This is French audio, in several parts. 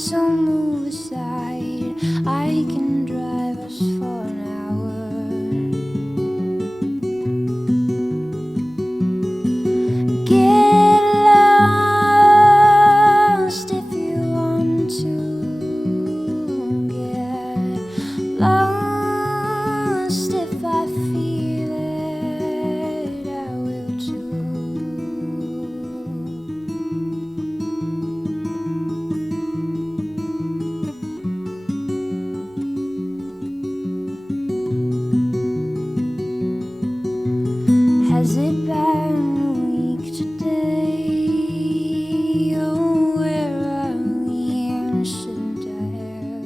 So move aside, I can drive us for an hour. Get lost if you want to. Get lost if I feel it, I will too. Has it been a week today? Oh, where are we and shouldn't I have?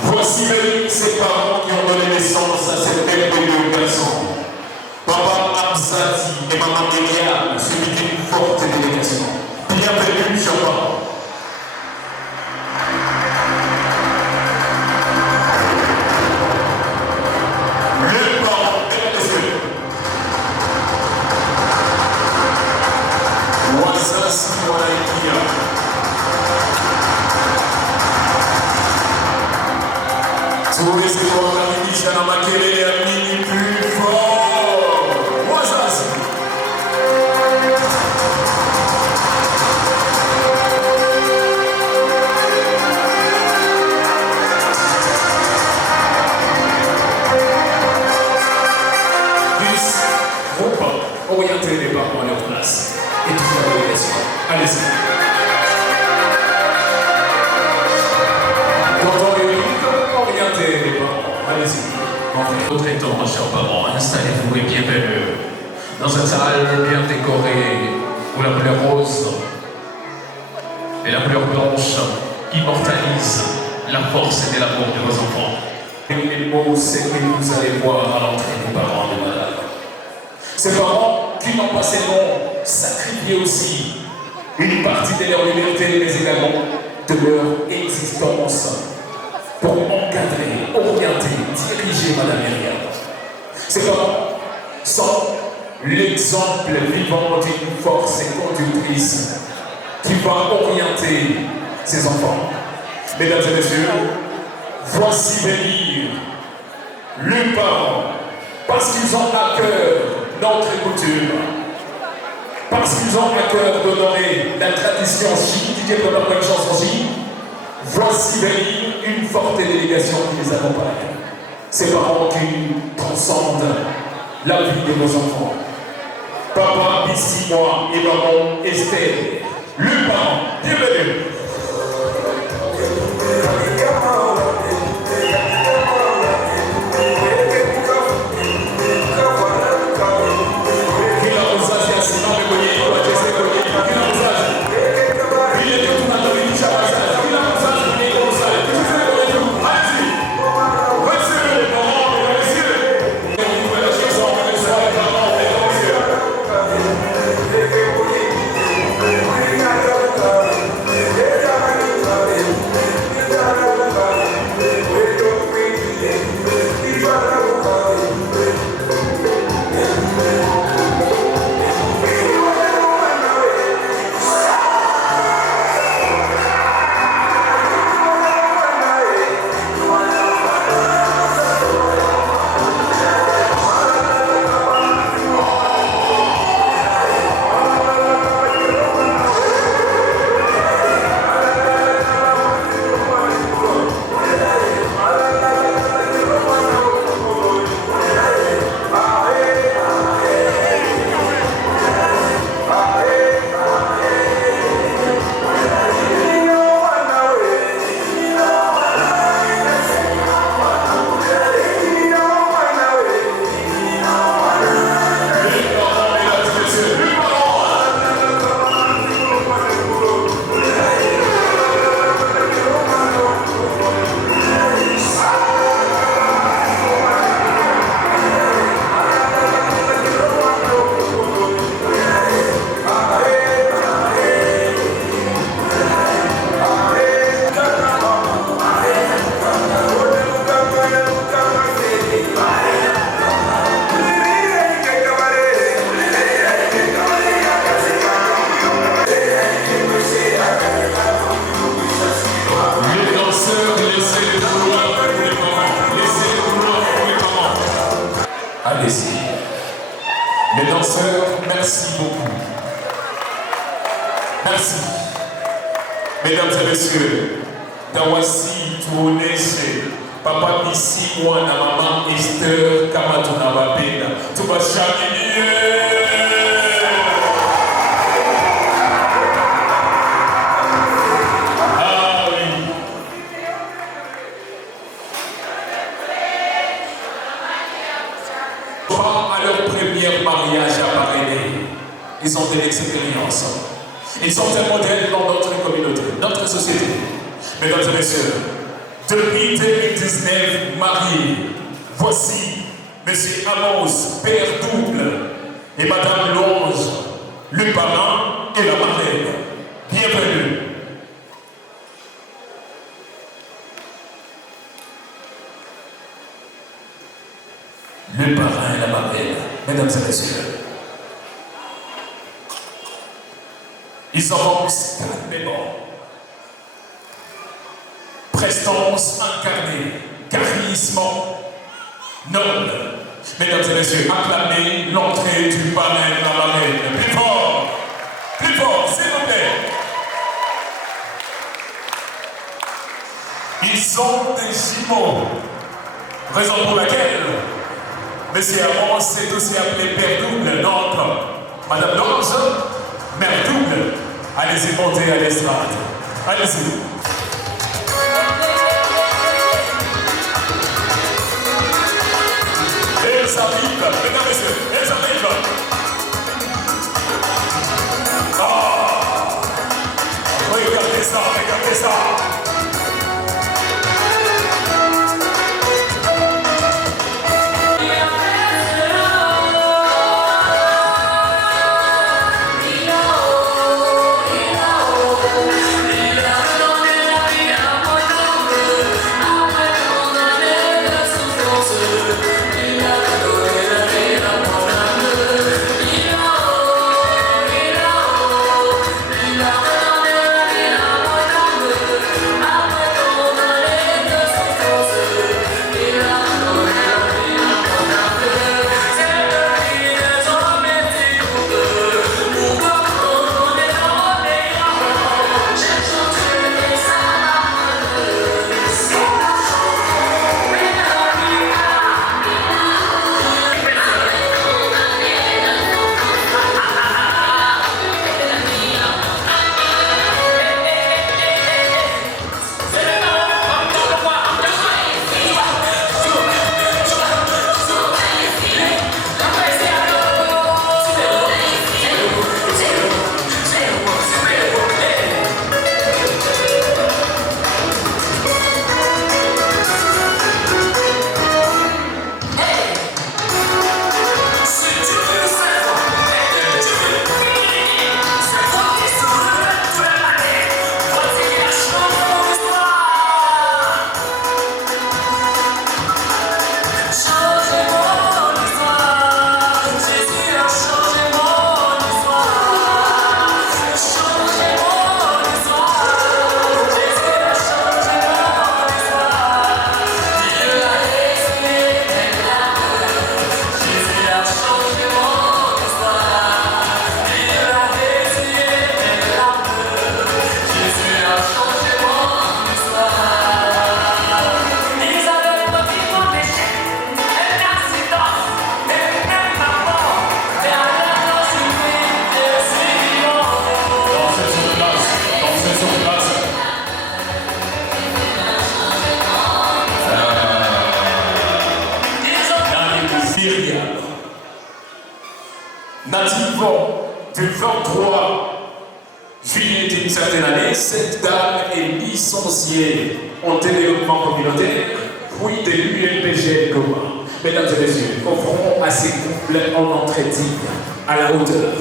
Voici venus ses parents qui ont donné naissance à cette merveilleux garçon. Papa Absati et maman Myriam, suivi d'une forte délégation. Bienvenue, chers parents. Les parents, mesdames et messieurs. Wazazi wanaingia. Tuweze kuwakaribisha na makelele ya mimi plus fort. Wazazi. Plus, vos pas, orientez les parents à leur place. Et toute la délégation. Allez-y. Votre étant, chers parents, installez-vous et bienvenue dans cette salle bien décorée aux la couleur rose. et la couleur blanche immortalise la force et l'amour de vos enfants. Et les mots, c'est que vous allez voir à l'entrée des parents de madame. Ces parents qui n'ont pas seulement sacrifié aussi une partie de leur liberté, mais également de leur existence pour encadrer, orienter, diriger madame Myriam. Ces parents sont l'exemple vivant d'une force conductrice qui va orienter ses enfants. Mesdames et messieurs, voici venir le parent, parce qu'ils ont à cœur notre coutume, parce qu'ils ont à cœur d'honorer la tradition chiite pour notre chanson chiite. Voici venir une forte délégation qui les accompagne. Ces parents qui transcendent la vie de nos enfants. Papa, ici, moi et maman Esther, le parent, bienvenue. Les danseurs, merci beaucoup. Merci. Mesdames et messieurs, Dawasi Touonese, Papa Bissi, moi, Maman Esther, Kamatuna Babena, tout va chaminer. À leur premier mariage à Paris, ils ont de l'expérience. Ils sont un modèle dans notre communauté, notre société. Mesdames et messieurs, depuis 2019, mariés, voici M. Amos, père double, et Madame Longe, le parrain et la marraine. Bienvenue. Le parrain et la marraine, mesdames et messieurs. Ils avancent calmement. Prestance incarnée, charisme noble. Mesdames et messieurs, acclamez l'entrée du parrain et la marraine. Plus fort, s'il vous plaît. Ils sont des jumeaux, raison pour laquelle Monsieur Amos s'est aussi appelé Père Double, donc Madame Longe, Mère Double. Allez-y, montez à l'estrade. Allez-y. Elles arrivent, mesdames et messieurs, elles arrivent. Oh, regardez. ça, regardez ça. Nativement du 23 juillet d'une certaine année, cette dame est licenciée en développement communautaire, puis de l'UNPG commun. Mesdames et messieurs, offrons à ces couples en entretien à la hauteur.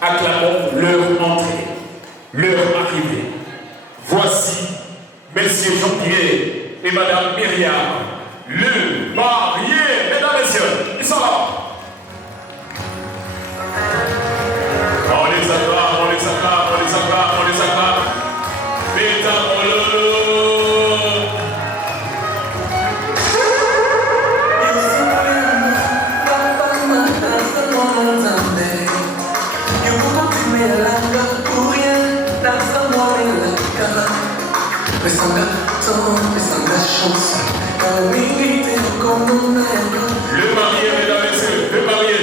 Acclamons leur entrée, leur arrivée. Voici Messieurs Jean-Pierre et Madame Myriam, le marié. Mesdames et messieurs, ils sont là. On les acclame, on les acclame, on les acclame, on les acclame. Pétard-le. Le marié, mesdames et messieurs, le marié.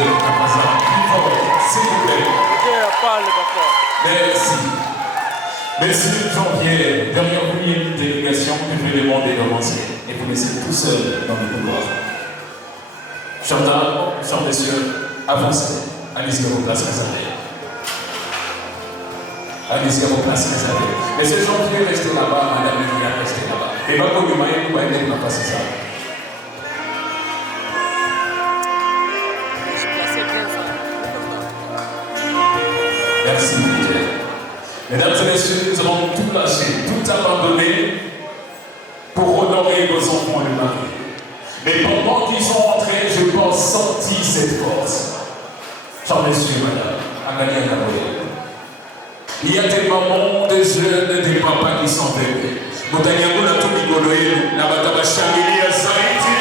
à présent. Plus fort, s'il vous plaît. Merci. Messieurs Jean-Pierre, derrière vous, il y a une délégation que je vais demander d'avancer. Et vous laissez tout seul dans le couloir. Chers dames, chers messieurs, avancez. Allez-y à vos places réservées. Allez-y à vos places réservées. Monsieur Jean-Pierre, restez là-bas. Madame Lévia, restez là-bas. Et va pour le moyen, vous allez pas passer ça. Merci, Michel. Mesdames et messieurs, nous avons tout lâché, tout abandonné pour honorer vos enfants le mari. Mais pendant qu'ils sont entrés, je pense sentir cette force. Chers messieurs, madame, Agali Akaboye. Il y a des mamans, des jeunes, des papas qui sont bébés. Moutaniakou na tout bigoloye, na bataba shangili ya Saïti.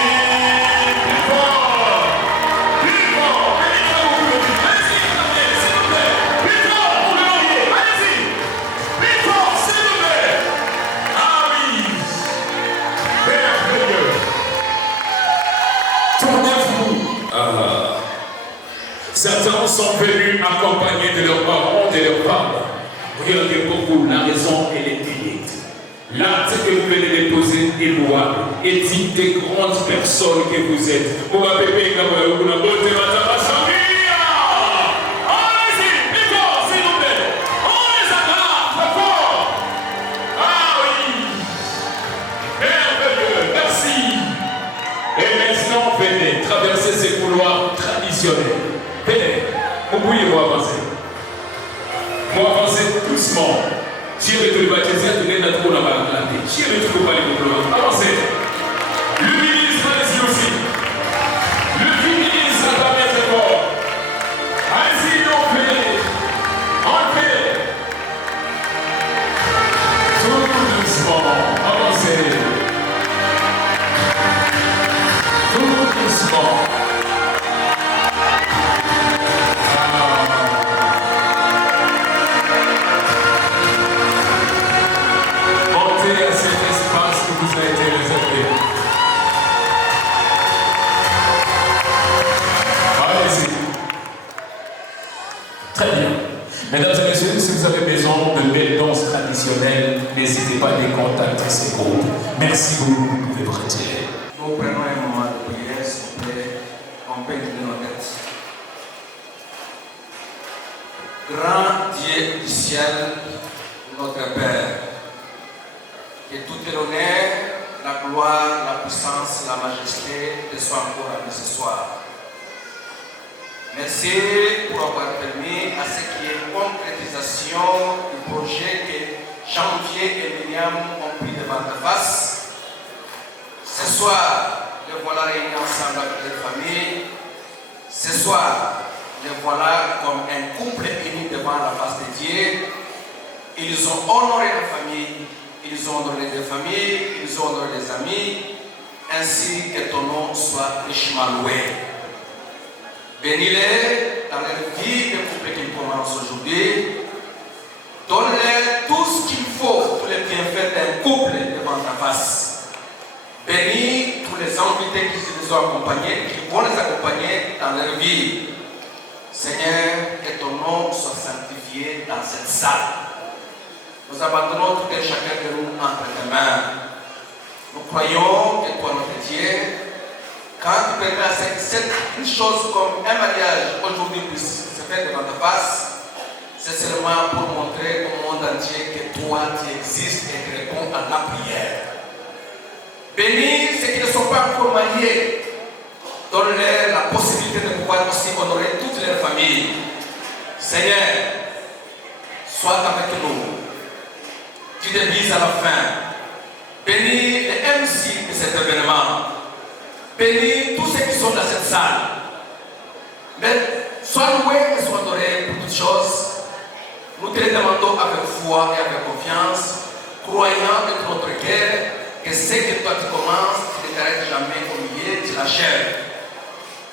Certains sont venus accompagnés de leurs parents, de leurs femmes. Regardez beaucoup, la raison elle est unique. L'acte que vous venez déposer est louable, est digne des grandes personnes que vous êtes. Pour ma pépé, comme vous n'avez pas de matama Shambia. Allez-y, vite, s'il vous plaît. On les acclame, très fort. Ah oui. Merveilleux, merci. Et maintenant, venez traverser ces couloirs traditionnels. Venez, vous pouvez avancer. Vous avancez doucement. Si vous êtes baptisé, vous n'êtes pas trop là-bas. Si vous êtes trop pas les avancez. Le ministre allez-y aussi. Le ministre va mettre fort. Allez-y, enlevez. Tout doucement. Avancez. Tout doucement. Mesdames et messieurs, si vous avez besoin de belles danses traditionnelles, n'hésitez pas à les contacter ces groupes. Merci beaucoup, vous pouvez vous retirer. Nous prenons un moment de prière, s'il vous plaît, on peut de nos têtes. Grand Dieu du ciel, notre Père, que tout l'honneur, la gloire, la puissance, la majesté te soient encore à nous ce soir. Merci pour avoir permis à ce qui est concrétisation du projet que Jean-Pierre et Myriam ont pris devant ta face. Ce soir, les voilà réunis ensemble avec les familles. Ce soir, les voilà comme un couple uni devant la face de Dieu. Ils ont honoré la famille, ils ont honoré les familles, ils ont honoré les amis, ainsi que ton nom soit richement loué. Bénis-les dans leur vie, le couple qu'ils commencent aujourd'hui. Donne-leur tout ce qu'il faut pour les bienfaits d'un couple devant ta face. Bénis tous les invités qui nous ont accompagnés, qui vont les accompagner dans leur vie. Seigneur, que ton nom soit sanctifié dans cette salle. Nous abandonnons tout et chacun de nous entre tes mains. Nous croyons que toi, notre Dieu, quand tu permets à cette chose comme un mariage aujourd'hui puisse se faire devant ta face, c'est seulement pour montrer au monde entier que toi tu existes et tu réponds à la prière. Bénis ceux qui ne sont pas encore mariés, donne-leur la possibilité de pouvoir aussi honorer toutes leurs familles. Seigneur, sois avec nous. Tu débises à la fin. Bénis les MC de cet événement. Bénis tous ceux qui sont dans cette salle. Mais sois loué et sois adoré pour toutes choses. Nous te le demandons avec foi et avec confiance, croyant de tout notre cœur que ce que toi tu commences, tu ne t'arrêtes jamais au milieu, tu l'achèves.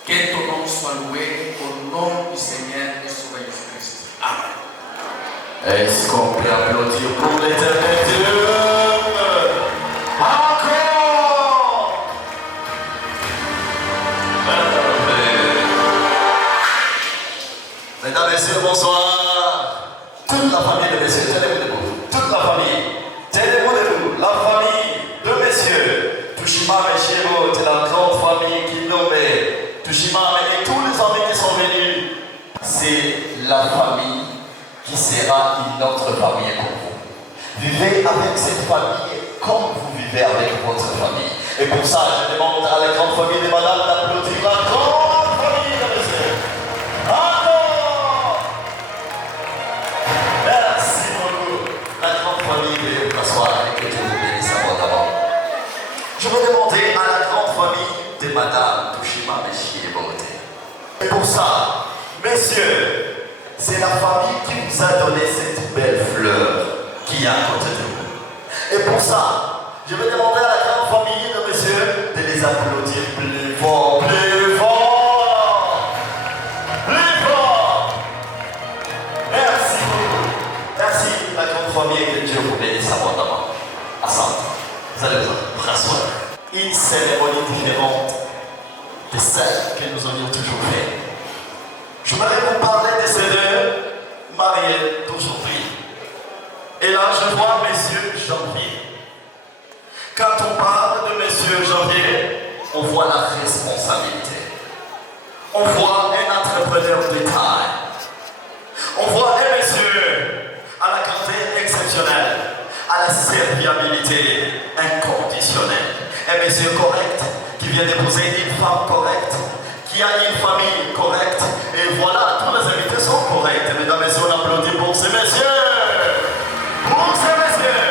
Que ton nom soit loué au nom du Seigneur et Sauveur Jésus-Christ. Amen. Est-ce qu'on peut applaudir pour l'éternel Dieu? Encore! Tushima Meshiro, c'est la grande famille qui nommait Tushima et tous les amis qui sont venus. C'est la famille qui sera une autre famille pour vous. Vivez avec cette famille comme vous vivez avec votre famille. Et pour ça, je demande à la grande famille de madame d'applaudir la grande famille de monsieur. Encore! Merci beaucoup. La grande famille de François et que Dieu vous bénisse abondamment. Je vais demander à la grande famille de madame Tushima Meshi et Bote. Et pour ça, messieurs, c'est la famille qui vous a donné cette belle fleur qui est à côté de vous. Et pour ça, je vais demander à la grande famille de messieurs de les applaudir plus fort, plus fort, plus fort. Merci beaucoup. Merci la grande famille et que Dieu vous bénisse abondamment. Ensemble, vous allez vous rasseoir. Une cérémonie différente de celle que nous avions toujours fait. Je voudrais vous parler de ces deux mariés d'aujourd'hui. Et là, je vois Monsieur Janvier. Quand on parle de Monsieur Janvier, on voit la responsabilité. On voit un entrepreneur de taille. On voit un monsieur à la qualité exceptionnelle, à la serviabilité inconditionnelle. Un monsieur correct qui vient d'épouser une femme correcte, qui a une famille correcte. Et voilà, tous les invités sont corrects. Mesdames et messieurs, on applaudit pour ces messieurs. Pour ces messieurs.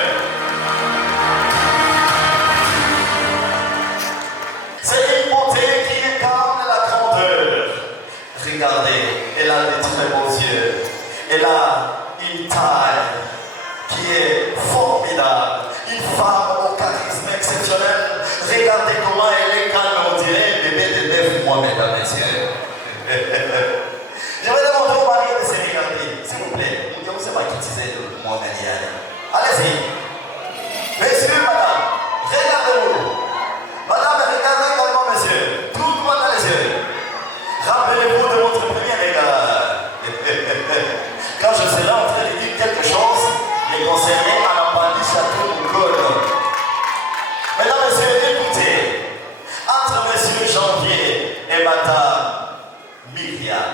C'est une beauté qui incarne la grandeur. Regardez, elle a des très beaux yeux. Elle a une taille qui est formidable. Une femme au charisme exceptionnel. Regardez comment elle est calme, on dirait un bébé de 9 mois, mesdames et messieurs. Je vais demander au mari de se regarder, s'il vous plaît. Nous devons se maquetiser de moi, allez-y. Messieurs, madame, regardez-vous. Madame, regardez également, monsieur. Tout le monde dans les yeux. Rappelez-vous de votre premier regard. Quand je serai en train de dire quelque chose, les concernés à la pandémie château de Gaulle. Mesdames et messieurs, écoutez. Entre monsieur Janvier et madame Myriam,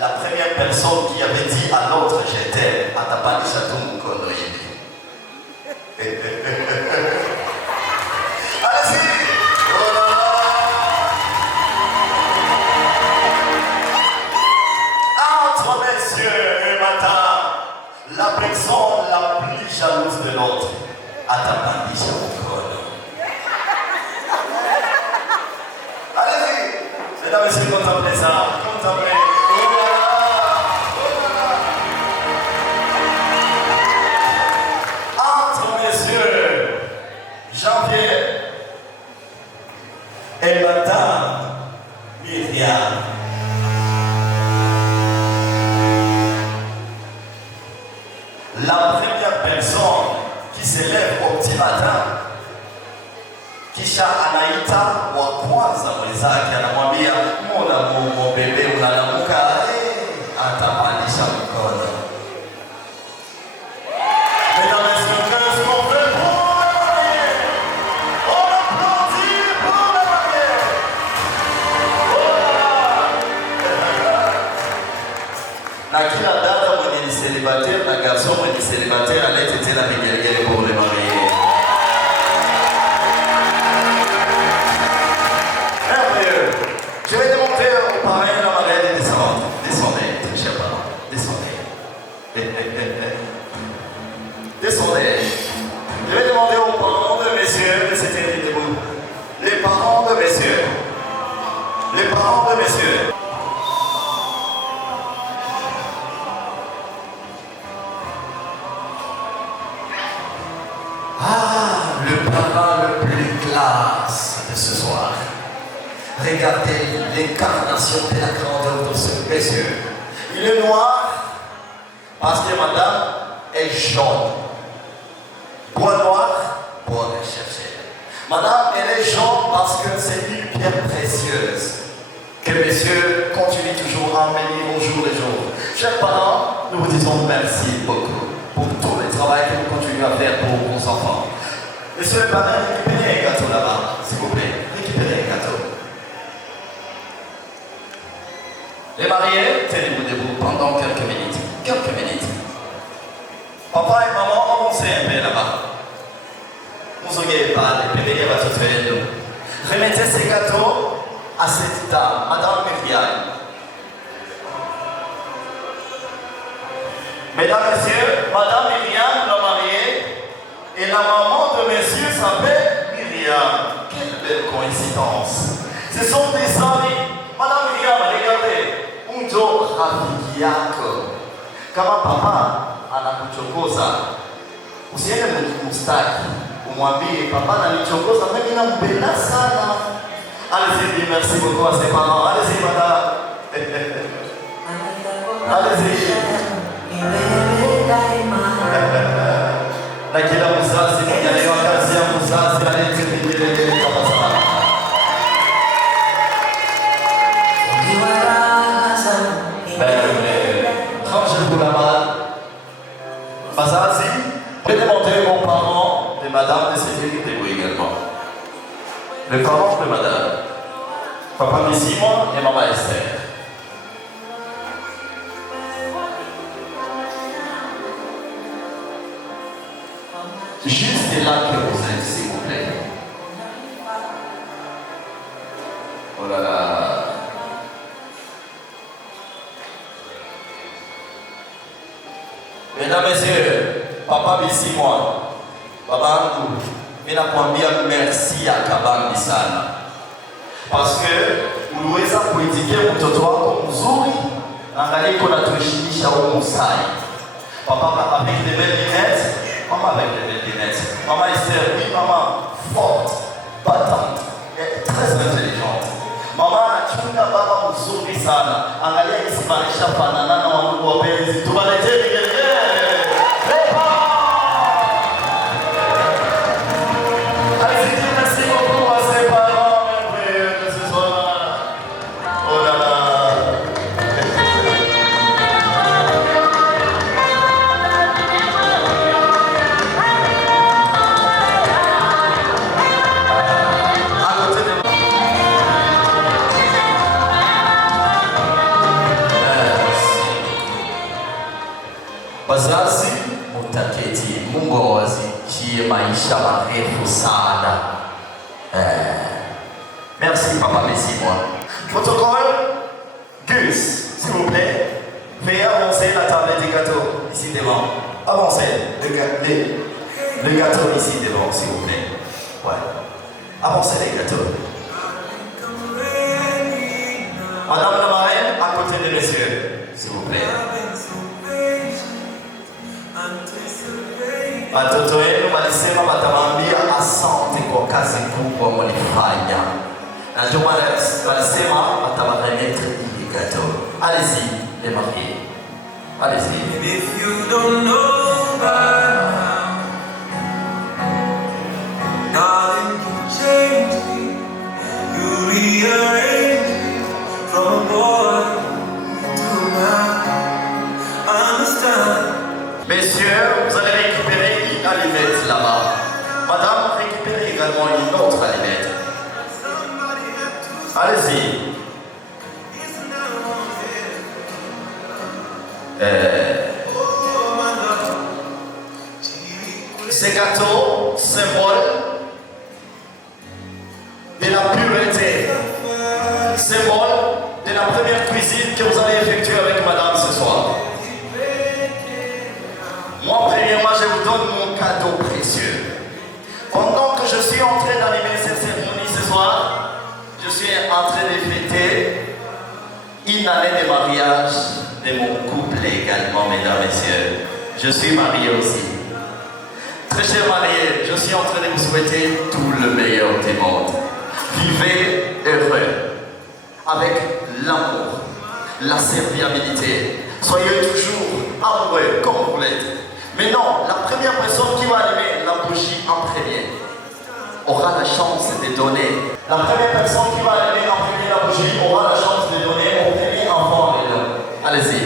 la première personne qui avait dit à l'autre je t'aime, à ta pandémie château de Gaulle. Allez-y! Oh là là! Entre messieurs et madame, la personne la plus jalouse de l'autre, à ta pandémie château de Gaulle. Allez-y! Mesdames et messieurs, contemplez ça, contemplez. Janvier et madame Myriam. La première personne qui se lève au petit matin, kisha anaita wa kwanza mwenzake, anamwambia mon amour, mon bébé, unalamuka, atapandisha mkono. Na kila dada mwenye ni célibataire na garçon mwenye ni célibataire alete la vigelegele pour les mariés. Merveilleux. Je vais demander au parrain et la marraine de descendre. Descendez, très chers parents. Descendez. Descendez. Je vais demander aux parents de messieurs de s'éteindre debout. Les parents de messieurs. Les parents de messieurs. Ah, le parent le plus classe de ce soir. Regardez l'incarnation de la grandeur de ce monsieur. Il est noir parce que madame est jaune. Bois noir, bois recherché. Madame, elle est jaune parce que c'est une pierre précieuse. Que monsieur continue toujours à embellir au jour le jour. Chers parents, nous vous disons merci beaucoup pour tout le travail que vous continuez à faire pour vos enfants. Monsieur le parrain, récupérez un gâteau là-bas, s'il vous plaît. Les mariés, tenez-vous debout pendant quelques minutes. Quelques minutes. Papa et maman, avancez un peu là-bas. Vous n'oubliez pas, les bébés vont tout faire nous. Remettez ces gâteaux à cette dame, Madame Myriam. Mesdames, Messieurs, Madame Myriam, la mariée, et la maman de Monsieur s'appelle Myriam. Quelle belle coïncidence. Ce sont des amis. Madame Myriam, regardez. Un jour, rafiki yako. Kama papa anakuchokoza, usiende mustaki. Umwambie papa ananichokoza, mimi nampenda sana. Allez-y, dis merci beaucoup à ses parents. Allez-y, madame. Allez-y. Na kila mzazi mwenye leo kazi ya mzazi anayetekeleza tafadhali. Rangez-vous la main. Bazazi, demandez aux parents de madame de se déguiser également. Les parents de madame. Papa Missimo et maman Esther. Juste là que vous êtes, s'il vous plaît. Oh là là. Mesdames, Messieurs, Papa Missimo, Papa Andou, je nakwambia merci à Kabambi sana. Parce que uliweza kuitikia mtoto wako mzuri, angalia iko natuheshimisha huko sai. Papa avec des belles lunettes, maman avec des belles lunettes. Maman Esther, oui, maman forte, battante, et très intelligente. Maman anachunga baba mzuri sana. Angalia kisimanisha fanana na wandugu wapenzi. Tuwaletee vigelegele. Wazazi mutaketi, Mungu awazikie maisha marefu sana. Merci Papa Missimo. Protocole, Gus, s'il vous plaît, veuillez avancer la table des gâteaux ici devant. Avancez le gâteau ici devant, s'il vous plaît. Ouais. Avancez les gâteaux. Madame la marraine, à côté de monsieur, s'il vous plaît. Watoto wenu walisema watamwambia asante kwa kazi kubwa mlifanya. Na ndio walisema watawaremettre ile gâteau. Allez-y, les mariés. Allez-y. If you don't know by now, darling, you change me. You rearrange me from a boy to a man. I understand. Messieurs, vous allez récupérer une allumette là-bas. Madame, récupérez également une autre allumette. Allez-y. Ces gâteaux, symbole de la pureté, symbole de la première cuisine que vous allez effectuer avec madame ce soir. Moi, premièrement, je vous donne mon cadeau précieux. Pendant que je suis en train d'animer cette cérémonie ce soir, je suis en train de fêter une année de mariage de mon couple également, mesdames et messieurs. Je suis marié aussi. Très chers mariés, je suis en train de vous souhaiter tout le meilleur du monde. Vivez heureux, avec l'amour, la serviabilité. Soyez toujours amoureux comme vous l'êtes. Mais non, la première personne qui va allumer la bougie en premier aura la chance de donner. La première personne qui va allumer en premier la bougie aura la chance de donner au premier enfant. Allez-y,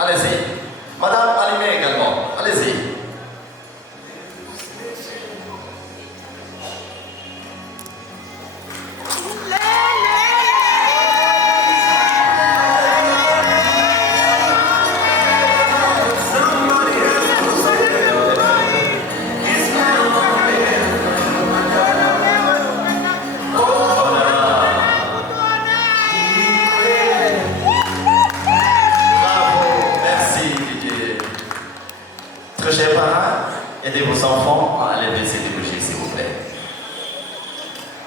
allez-y. Madame, allumez également. Allez-y.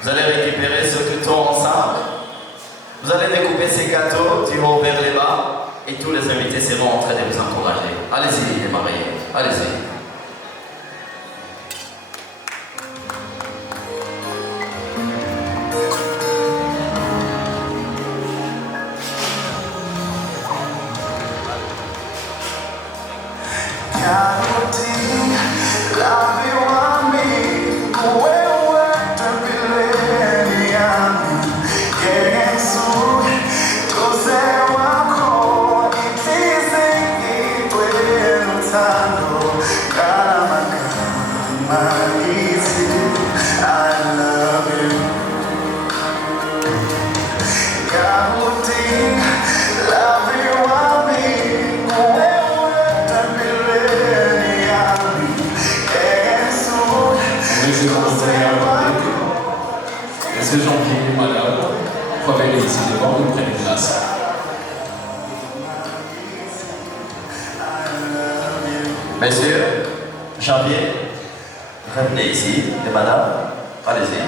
Vous allez récupérer ce que tout ensemble. Vous allez découper ces gâteaux du haut vers les bas. Et tous les invités seront en train de vous encourager. Allez-y, les mariés. Allez-y. C'est Jean-Pierre, madame, revenez ici devant, vous prenez place. Messieurs, Jean-Pierre, revenez ici, et madame, allez-y.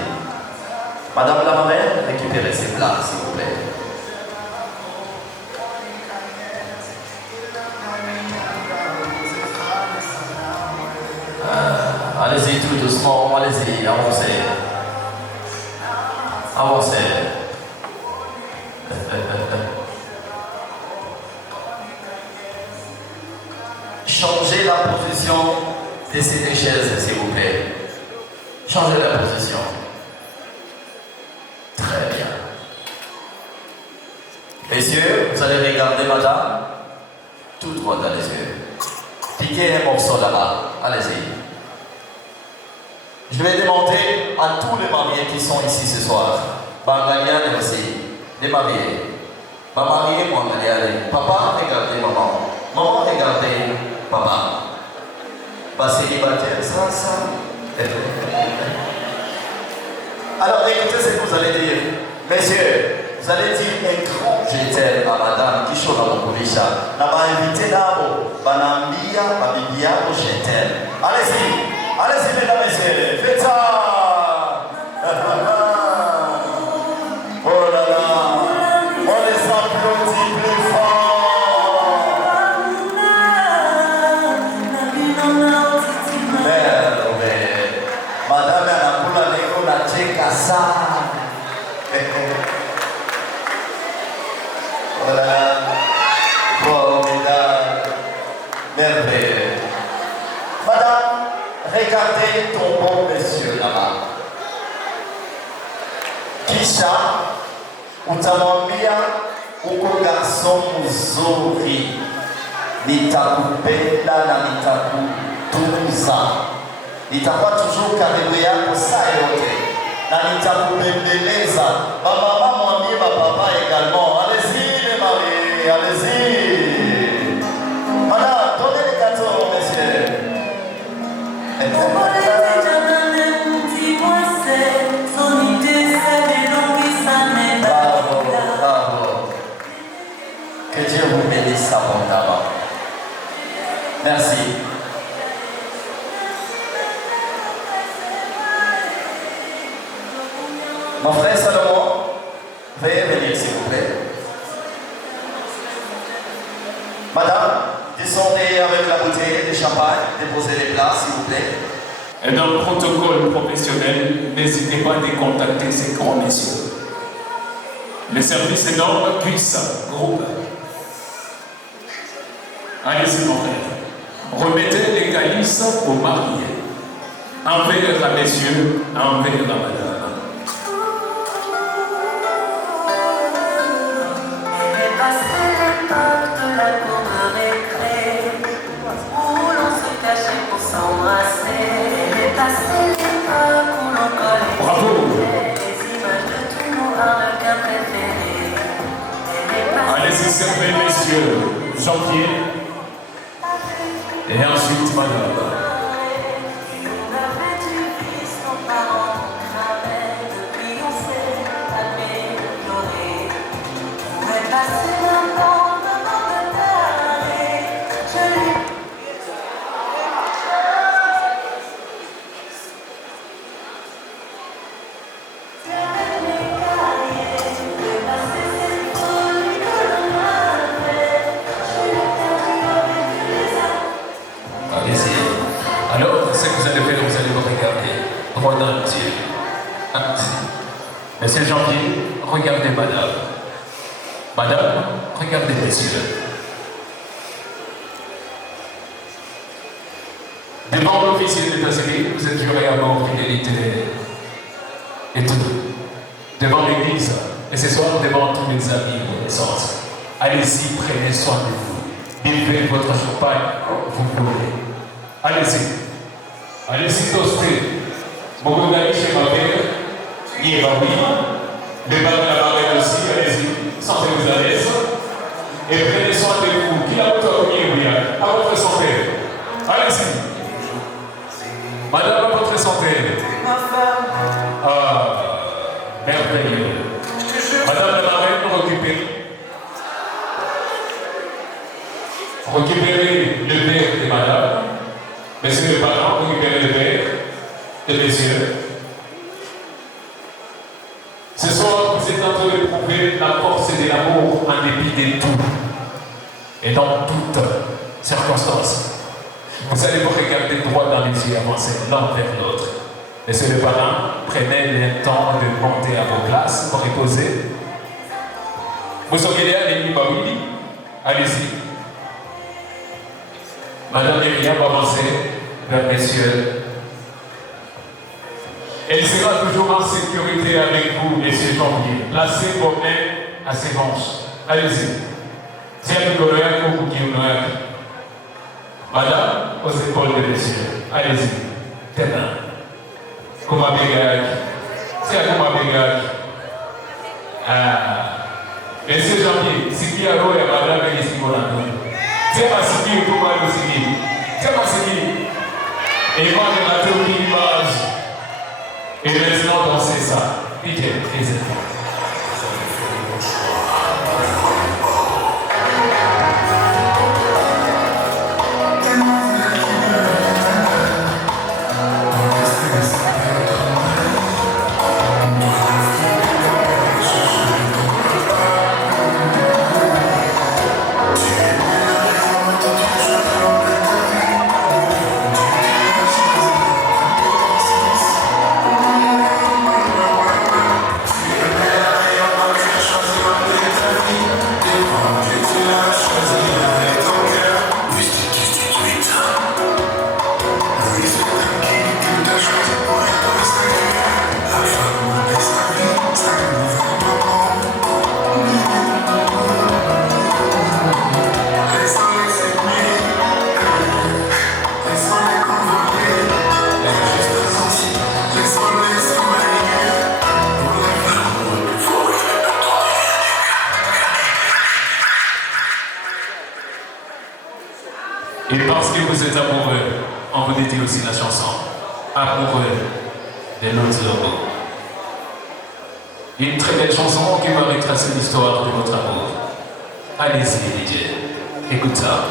Madame la marraine, récupérez ces plats, s'il vous plaît. Allez-y tout doucement, allez-y, avancez. Avancez. Changez la position de ces deux chaises, s'il vous plaît. Changez la position. Très bien. Messieurs, vous allez regarder madame tout droit dans les yeux. Piquez un morceau là-bas. Allez-y. Je vais demander à tous les mariés qui sont ici ce soir, Bangalian aussi, les mariés. Ma mariée, moi, allez. Papa, regardez maman. Maman, regardez papa. Pas célibataire, ça. Alors écoutez ce que vous allez dire. Messieurs, vous allez dire un grand je t'aime à madame qui chante à mon coulisha. N'a pas invité d'abo, banambia, babibia, je t'aime. Allez-y. Allez-y, mesdames et messieurs, faites ça! Oh là là, on les applaudit plus fort! Mais, madame, elle a pour la négo, la tchèque ça. Oh là là, formidable, merveilleux. Madame, regardez ton bon monsieur là-bas. Kisha, utamwambia uko garçon mzuri, nitakupenda na nitakutunza, nitakuwa toujours karibu yako saa yote na nitakubembeleza. Mama, mwambie papa également. Allez-y les mariés, allez-y. Madame, donnez les gâteaux, messieurs. Bravo. Que Dieu vous bénisse abondamment. Merci. Mon frère Salomon, veuillez venir s'il vous plaît. Madame, descendez avec la bouteille de champagne, déposez les plats s'il vous plaît. Et dans le protocole professionnel, n'hésitez pas à contacter ces grands messieurs. Le service énorme, puissant, groupe. Allez-y, mon frère. Remettez les caïs aux mariés. Un verre à messieurs, un verre à madame. Bravo. Allez-y, servez, messieurs. Jean-Pierre. Et ensuite, madame. Monsieur Janvier, regardez madame. Madame, regardez messieurs. Devant l'officier d'état civil, vous êtes juré à mort, fidélité et tout. Devant l'église, et ce soir devant tous les amis de naissance. Allez-y, prenez soin de vous. Buvez votre champagne comme vous voulez. Allez-y. Allez-y, toastez. Beaucoup d'amis chez ma mère, ni oui. Les bas de la marraine aussi, allez-y. Sentez-vous à l'aise. Et prenez soin de vous. Qui a votre oui, à votre santé. Allez-y. Madame, à votre santé. Ah, merveilleux. Madame la marraine, récupérez le verre de madame. Messieurs les parents, récupérez le verre de messieurs. Ce soir, vous êtes en train de prouver la force de l'amour en dépit de tout. Et dans toutes circonstances. Vous allez vous regarder droit dans les yeux, avancer l'un vers l'autre. Messieurs les parents, prenez le temps de monter à vos places pour reposer. Vous seriez à l'église Baouli. Allez-y. Madame Myriam va avancer vers messieurs. Elle sera toujours en sécurité avec vous, messieurs Janvier. Placez vos mains à ses hanches. Allez-y. Tiens le colère pour vous qui vous Madame, aux épaules de messieurs. Allez-y. Terrain. Comme un bégage. Tiens comme un bégage. Messieurs Janvier, si qui a l'eau et madame et ici, c'est ma siki ou pour le siki. C'est ma siki. Et moi, je m'attends une image. Et maintenant, dansez ça. Pitié, les enfants. Et parce que vous êtes amoureux, on vous dédie aussi la chanson Amoureux de l'autre lobo. Une très belle chanson qui va retracer l'histoire de votre amour. Allez-y, DJ, écoute ça.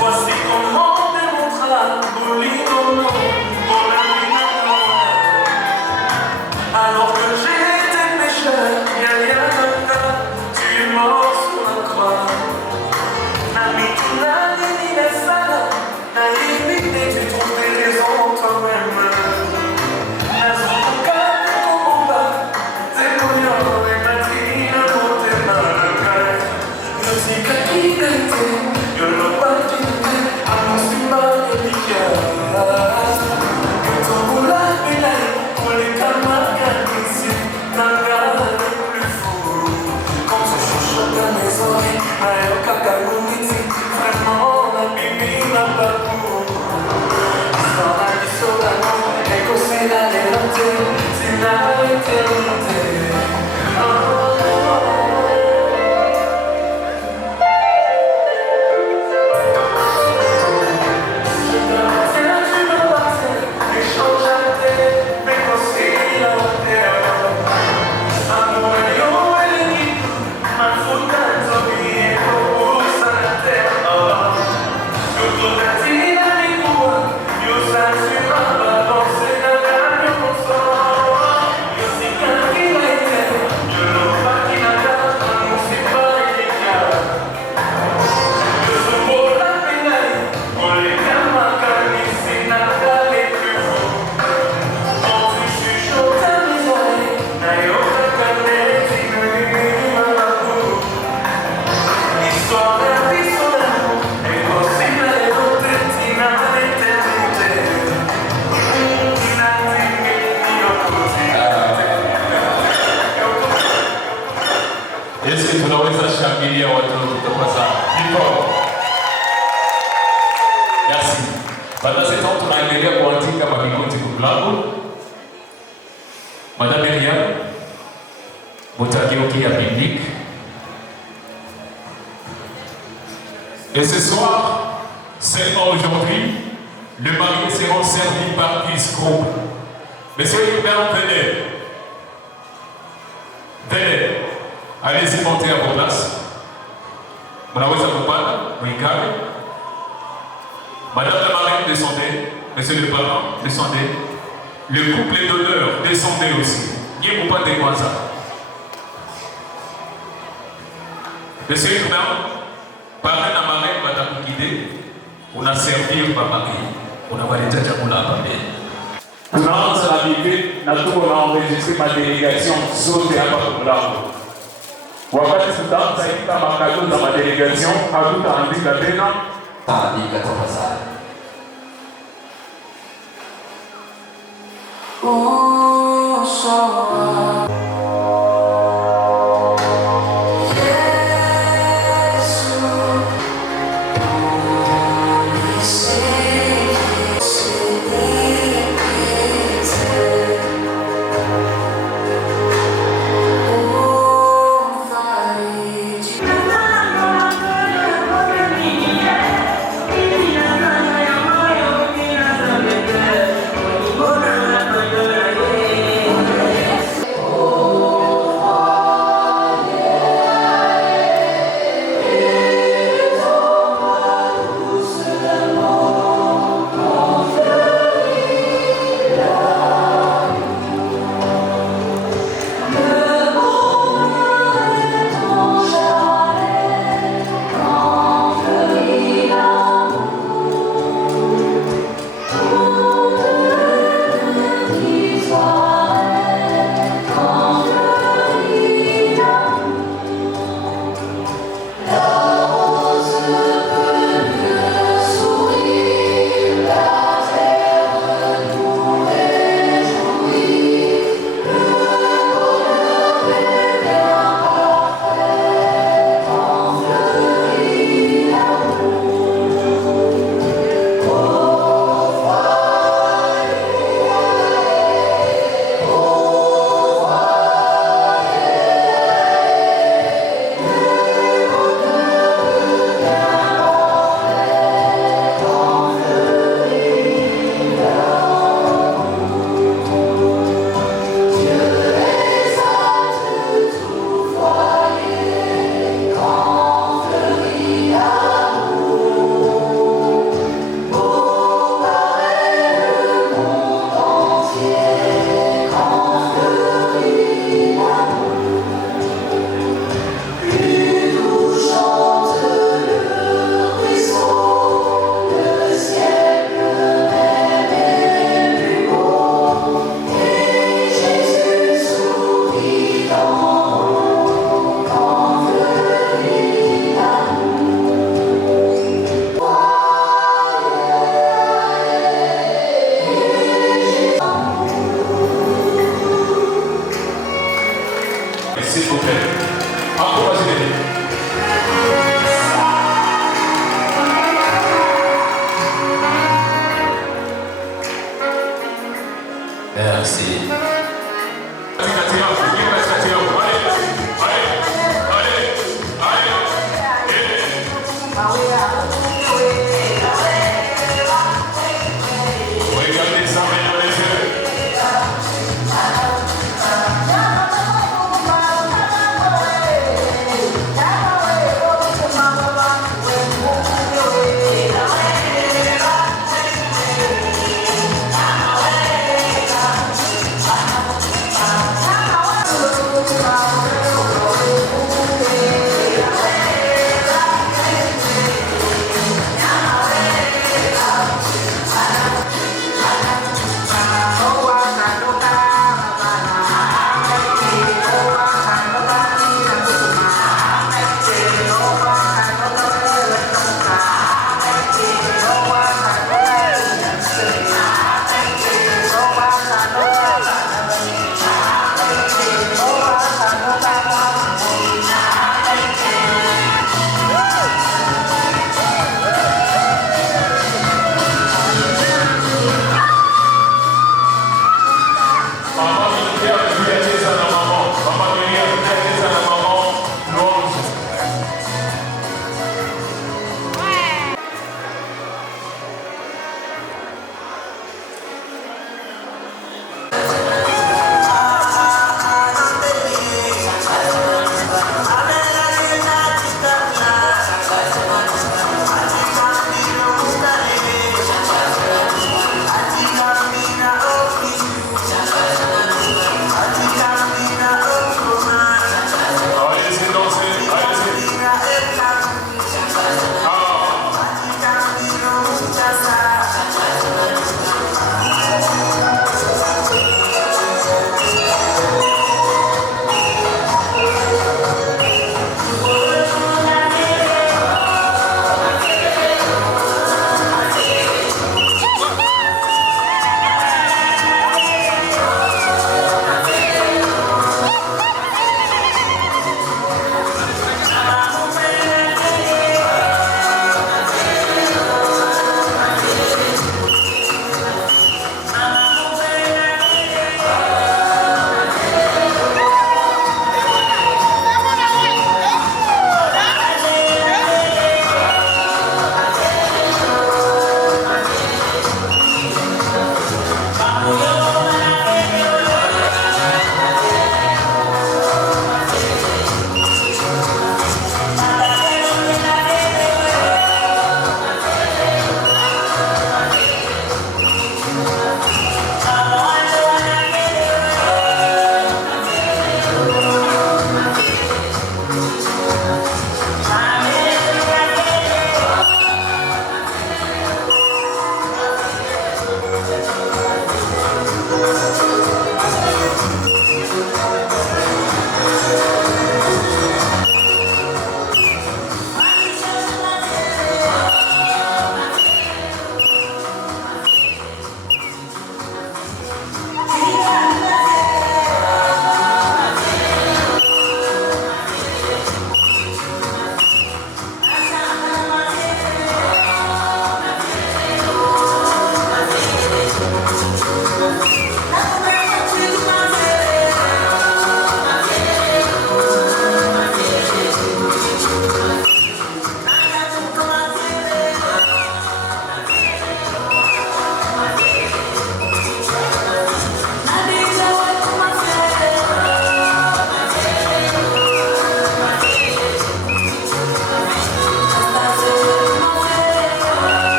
Voici comment démontra Bolino. Alors que j'étais pécheur, tu es mort sur la croix. Nami, tu n'as ni la salle, n'a limité, tu trouves des raisons toi-même. La zone calme au combat, tes moyens, les matines, dans tes mains. Le cycle qui était, je ne pas quitter, à mon ciment et piqueur. Que ton boulot est là, pour les camarades ici, t'as gardé le plus fou. Quand tu chuchotes dans mes oreilles, Mario Kakagoumiti, vraiment la bibi n'a pas pour. Dans la vie sur la main, et que c'est la réalité, c'est la éternité. Amour, yo, elle est qui, ma faute, t'as oublié, oh, ça. Yesu tunaweza shangilia watoto tafadhali. Hivyo. Merci. Pendant ce temps, tunaendelea kuandika mabikoti kwa mlango. Madame Myriam, mutageukia biblique. Et ce soir, seulement aujourd'hui, le marié sera servi par 10 groupes. Monsieur Hubert, venez. Venez. Allez-y, montez à vos places. Mnaweza kupanda, mwikale. Madame la marraine, descendez. Monsieur le parent, descendez. Le couple d'honneur, descendez aussi. N'y vous pas des ça. Monsieur Hubert, parrain na marraine watakuguider. Unaservir kwa mari. Unawaletea chakula hapa mbele. Tunaanza na bibi na tuko naenregistre madelegation zote hapa kwa mlango. Wakati tutaanza ika makado za madelegation, hatutaandika tena. Andika tafadhali. Oh, so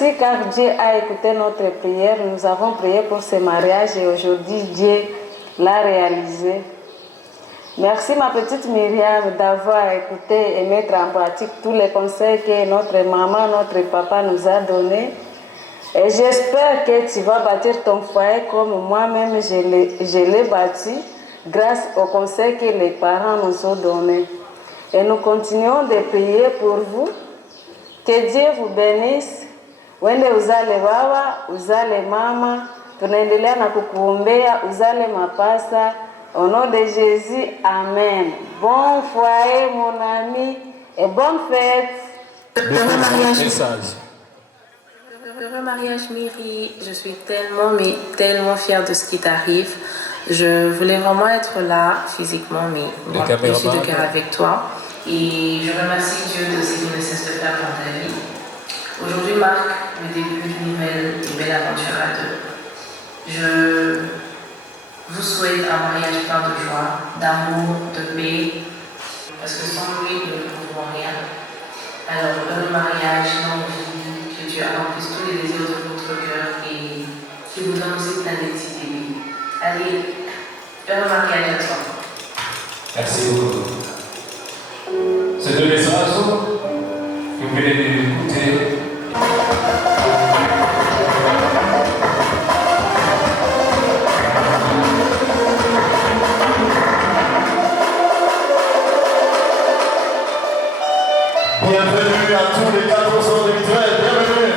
Merci car Dieu a écouté notre prière. Nous avons prié pour ce mariage et aujourd'hui Dieu l'a réalisé. Merci ma petite Myriam d'avoir écouté et mettre en pratique tous les conseils que notre maman, notre papa nous a donnés. Et j'espère que tu vas bâtir ton foyer comme moi-même je l'ai bâti grâce aux conseils que les parents nous ont donnés. Et nous continuons de prier pour vous. Que Dieu vous bénisse. Wende uzale baba, uzale mama. Tunaendelea na kukuombea uzale mapasa. Au nom de Jésus, Amen. Bon foyer, mon ami, et bonne fête. Heureux mariage, Myri. Je suis tellement, mais tellement fière de ce qui t'arrive. Je voulais vraiment être là, physiquement, mais moi, je suis de cœur avec toi. Et je remercie Dieu de ce qu'il ne cesse de faire dans ta vie. Aujourd'hui marque le début d'une belle aventure à deux. Je vous souhaite un mariage plein de joie, d'amour, de paix, parce que sans lui, nous ne pouvons rien. Alors, heureux mariage, longue vie, que Dieu accomplisse tous les désirs de votre cœur et qu'il vous donne aussi plein d'excité. Allez, heureux mariage à toi. Merci beaucoup. Ces deux messages, vous venez d'écouter. Bienvenue à tous les 14 ans de Mutuelle, bienvenue.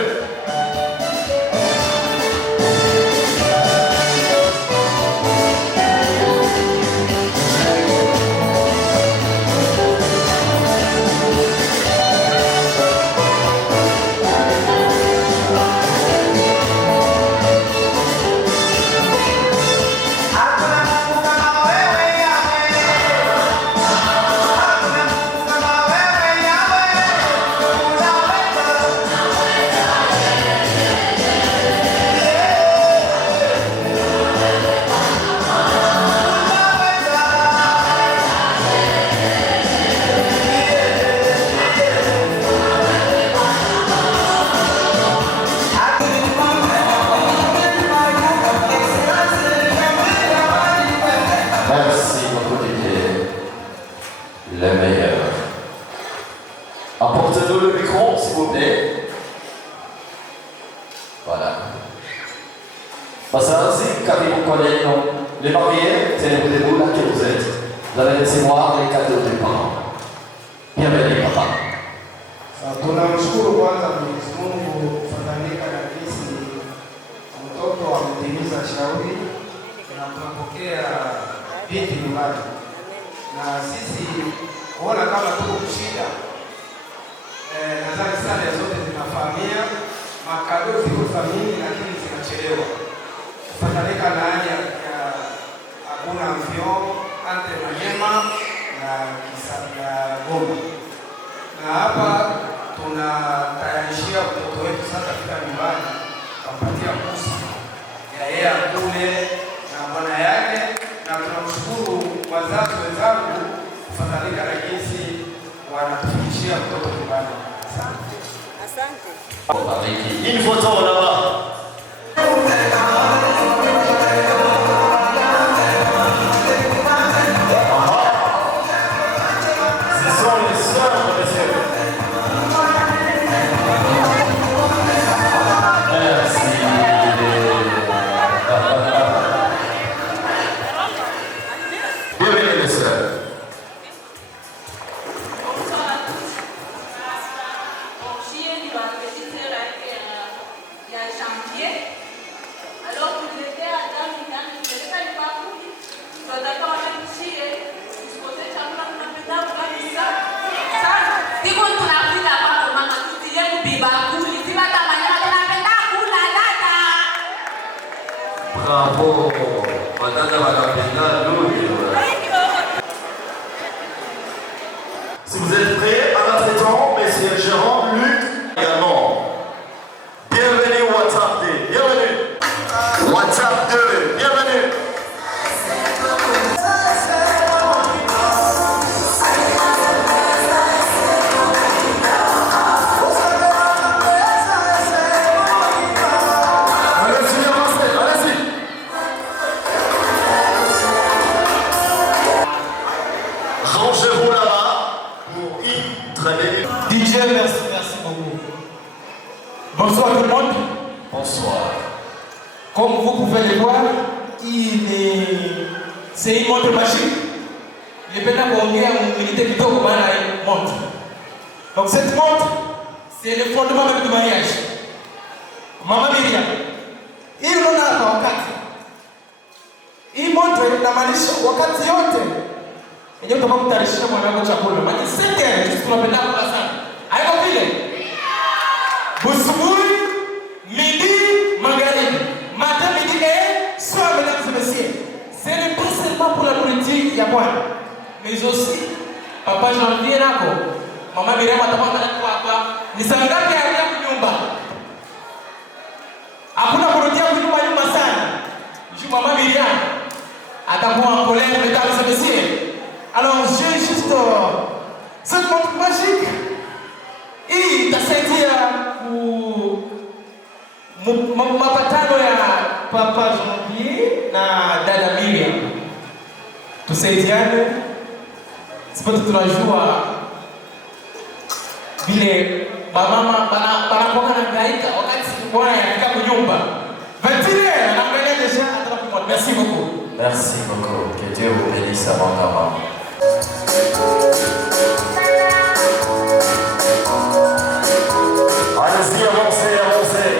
Merci, notre Dieu, le meilleur. Apportez-nous le micro, s'il vous plaît. Voilà. Passez, karibu kwa neno. Les mariés, tenez-vous là que vous êtes. Vous allez recevoir les cadeaux des parents. Bienvenue, papa. Tunamshukuru kwanza Mwenyezi Mungu kufadhalika na jinsi mtoto ametimiza shauri na tunapokea binti nyumbani, na sisi kuona kama tuko kushida. Nadhani sare zote zinafahamia makado ziko thamini, lakini zinachelewa kufadhalika na hali ya hakuna mvio ante Manyema na Kisabia Goma, na hapa tunatayarishia mtoto wetu sasa kufika nyumbani, kampatia kusa ya yeye akule na bwana yake, na tunamshukuru wazazi wenzangu kufadhalika na jinsi wanatufikishia mtoto nyumbani. Asante. Une photo là-bas. Bravo, madame Valapena, si vous êtes prêts à la traitement, messieurs Jérôme, Luc également. Bienvenue au WhatsApp 2, bienvenue. WhatsApp 2, bienvenue. Bonsoir. Comme vous pouvez le voir, c'est une montre magique. Il est maintenant qu'on une unité plutôt comme une montre. Donc cette montre, c'est le fondement même du mariage. Maman Myriam, il n'en a pas wakati. Hii montre inamaanisha wakati yote. Yenye utakuwa kutayarisha mwanangu chakula. Maana sasa sisi tunapenda kula sana. Haiko vile. Busubuhi, midi, magharibi. Matin, midi et soir, mesdames et messieurs. Ce n'est pas seulement pour la politique ya Bwana, mais aussi Papa Janvier nako. Mama Miriam atakuwa hapa. Ni saa ngapi ya kunyumba? Hakuna kurudia kunyumba sana. Mama Miriam atakuwa en colère, mesdames et messieurs. Alors j'ai juste cette montre magique. Et itasaidia mapatano ya Papa Janvier na dada Miriam. Tusaidiane. Sipote tunajua vile mama banakuwa anahangaika wakati bwana anafika kunyumba. Ventile anaangalia déjà atapomwa. Merci beaucoup. Merci beaucoup. Que Dieu vous bénisse abondamment. Allez-y, avancez, avancez.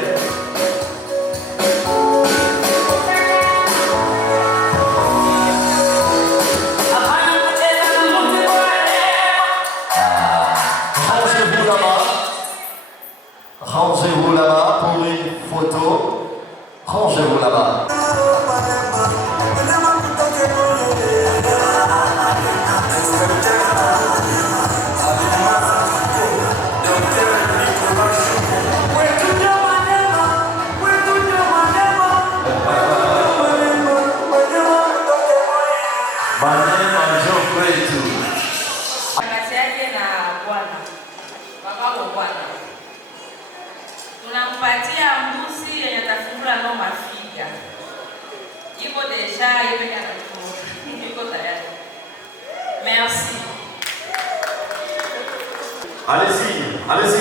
Rangez-vous là-bas. Rangez-vous là-bas pour une photo. Rangez-vous là-bas. Kazi yake na Bwana, babako Bwana, tunampatia mbuzi yenye atafungula no mafiga. Iko deja ile anatufunga, iko tayari. Merci. Allez-y, allez-y.